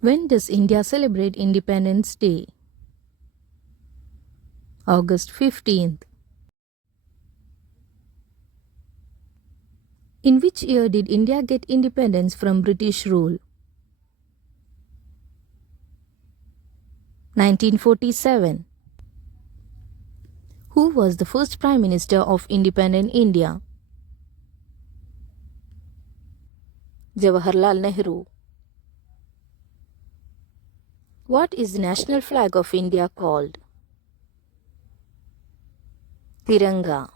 When does India celebrate Independence Day? August 15th. In which year did India get independence from British rule? 1947. Who was the first Prime Minister of independent India? Jawaharlal Nehru. What is the national flag of India called? Tiranga.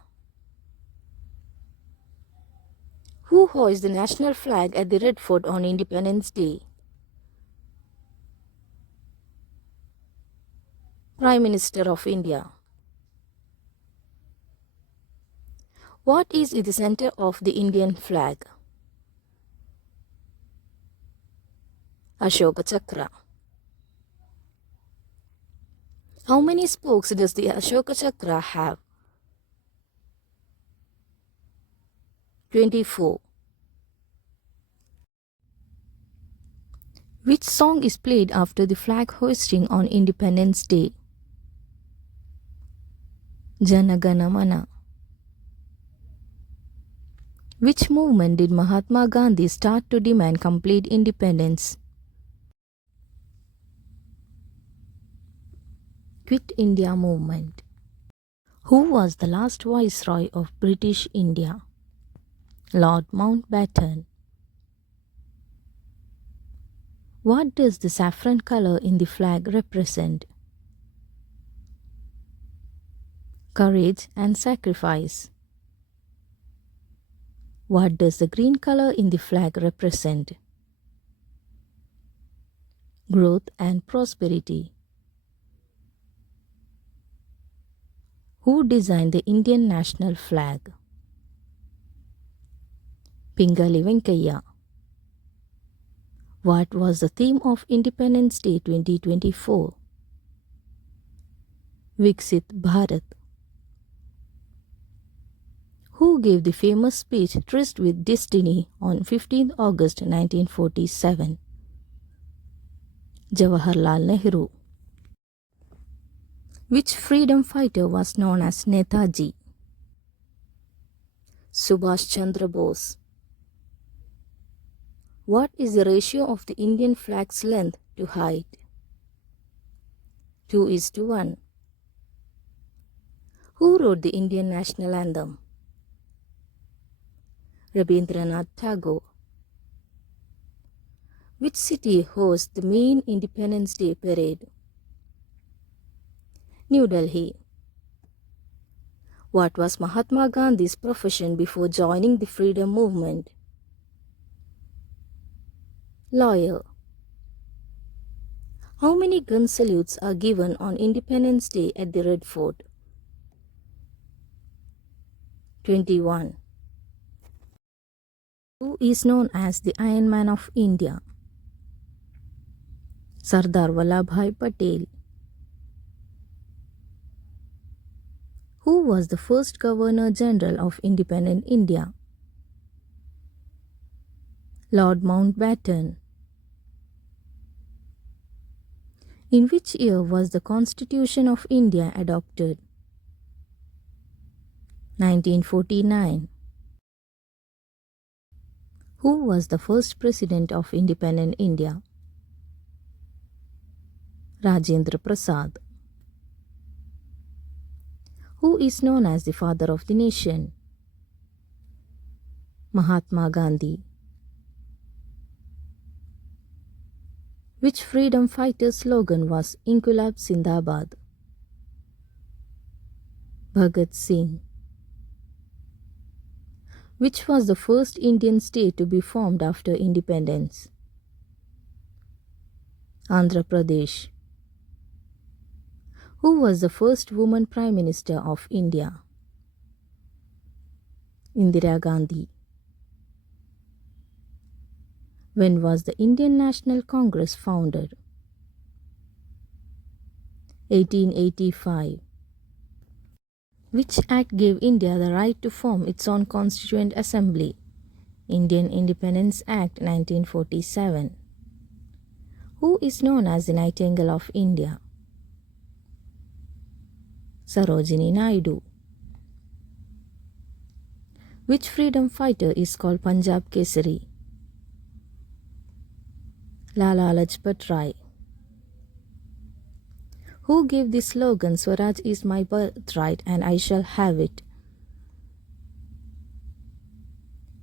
Who hoists the national flag at the Red Fort on Independence Day? Prime Minister of India. What is in the center of the Indian flag? Ashoka Chakra. How many spokes does the Ashoka Chakra have? 24. Which song is played after the flag hoisting on Independence Day? Jana Gana Mana. Which movement did Mahatma Gandhi start to demand complete independence? Quit India movement. Who was the last viceroy of British India? Lord Mountbatten. What does the saffron color in the flag represent? Courage and sacrifice. What does the green color in the flag represent? Growth and prosperity. Who designed the Indian national flag? Pingali Venkaiah. What was the theme of Independence Day 2024? Viksit Bharat. Who gave the famous speech Tryst with Destiny on 15th August 1947? Jawaharlal Nehru. Which freedom fighter was known as Netaji? Subhash Chandra Bose. What is the ratio of the Indian flag's length to height? 2:1. Who wrote the Indian national anthem? Rabindranath Tagore. Which city hosts the main Independence Day parade? New Delhi. What was Mahatma Gandhi's profession before joining the freedom movement? Lawyer. How many gun salutes are given on Independence Day at the Red Fort? 21. Who is known as the Iron Man of India? Sardar Vallabhbhai Patel. Who was the first Governor General of independent India? Lord Mountbatten. In which year was the Constitution of India adopted? 1949. Who was the first President of independent India? Rajendra Prasad. Who is known as the father of the nation? Mahatma Gandhi. Which freedom fighter's slogan was Inquilab Zindabad? Bhagat Singh. Which was the first Indian state to be formed after independence? Andhra Pradesh. Who was the first woman Prime Minister of India? Indira Gandhi. When was the Indian National Congress founded? 1885. Which act gave India the right to form its own constituent assembly? Indian Independence Act 1947. Who is known as the Nightingale of India? Sarojini Naidu. Which freedom fighter is called Punjab Kesari? Lala Lajpat Rai. Who gave the slogan Swaraj is my birthright and I shall have it?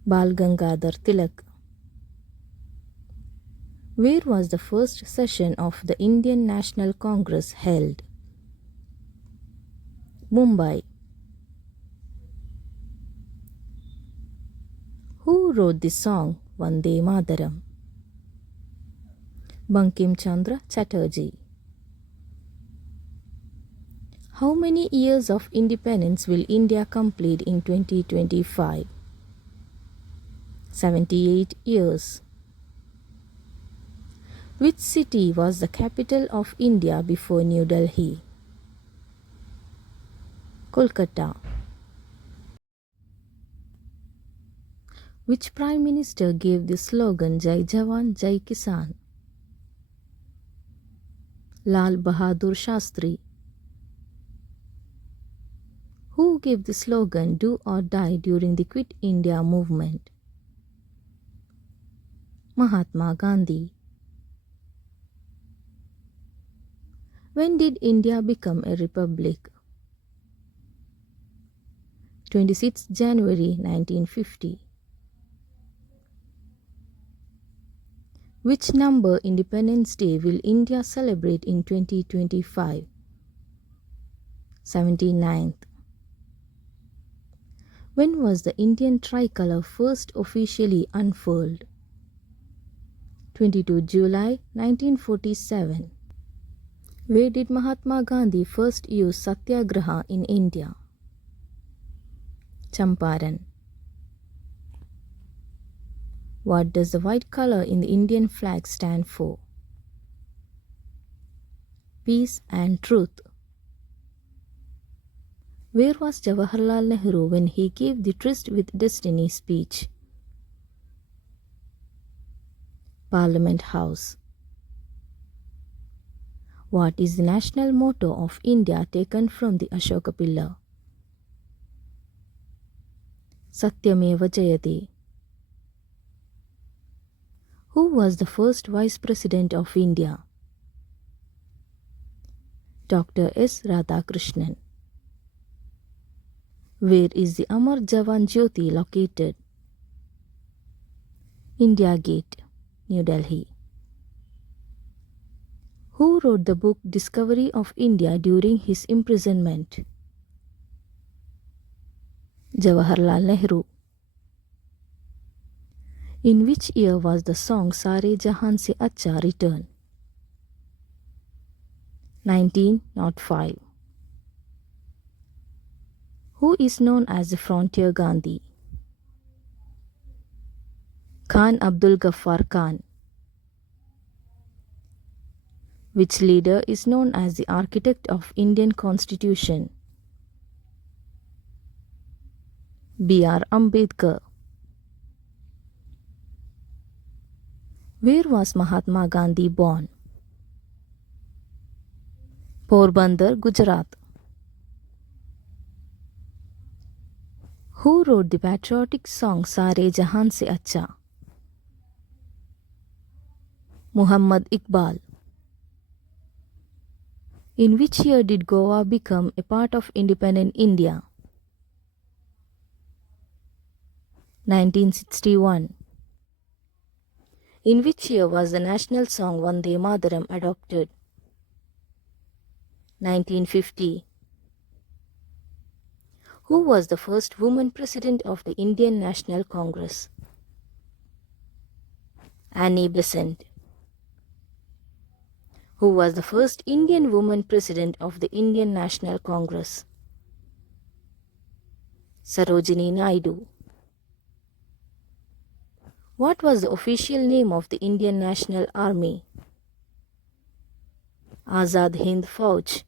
Bal Gangadhar Tilak. Where was the first session of the Indian National Congress held? Mumbai. Who wrote the song Vande Mataram? Bankim Chandra Chatterjee. How many years of independence will India complete in 2025? 78 years. Which city was the capital of India before New Delhi? Kolkata. Which Prime Minister gave the slogan Jai Jawan, Jai Kisan? Lal Bahadur Shastri. Who gave the slogan Do or Die during the Quit India movement? Mahatma Gandhi. When did India become a republic? 26 January 1950. Which number Independence Day will India celebrate in 2025? 79th. When was the Indian tricolour first officially unfurled? 22 July 1947. Where did Mahatma Gandhi first use Satyagraha in India? Champaran. What does the white colour in the Indian flag stand for? Peace and truth. Where was Jawaharlal Nehru when he gave the Tryst with Destiny speech? Parliament House. What is the national motto of India taken from the Ashoka Pillar? Satyameva Jayate. Who was the first Vice President of India? Dr. S. Radhakrishnan. Where is the Amar Jawan Jyoti located? India Gate, New Delhi. Who wrote the book Discovery of India during his imprisonment? Jawaharlal Nehru. In which year was the song Sare Jahan Se Acha written? 1905. Who is known as the Frontier Gandhi? Khan Abdul Ghaffar Khan. Which leader is known as the architect of Indian Constitution? B.R. Ambedkar. Where was Mahatma Gandhi born? Porbandar, Gujarat. Who wrote the patriotic song Sare Jahan Se Acha? Muhammad Iqbal. In which year did Goa become a part of independent India? 1961. In which year was the national song Vande Mataram adopted? 1950. Who was the first woman president of the Indian National Congress? Annie Besant. Who was the first Indian woman president of the Indian National Congress? Sarojini Naidu. What was the official name of the Indian National Army? Azad Hind Fauj.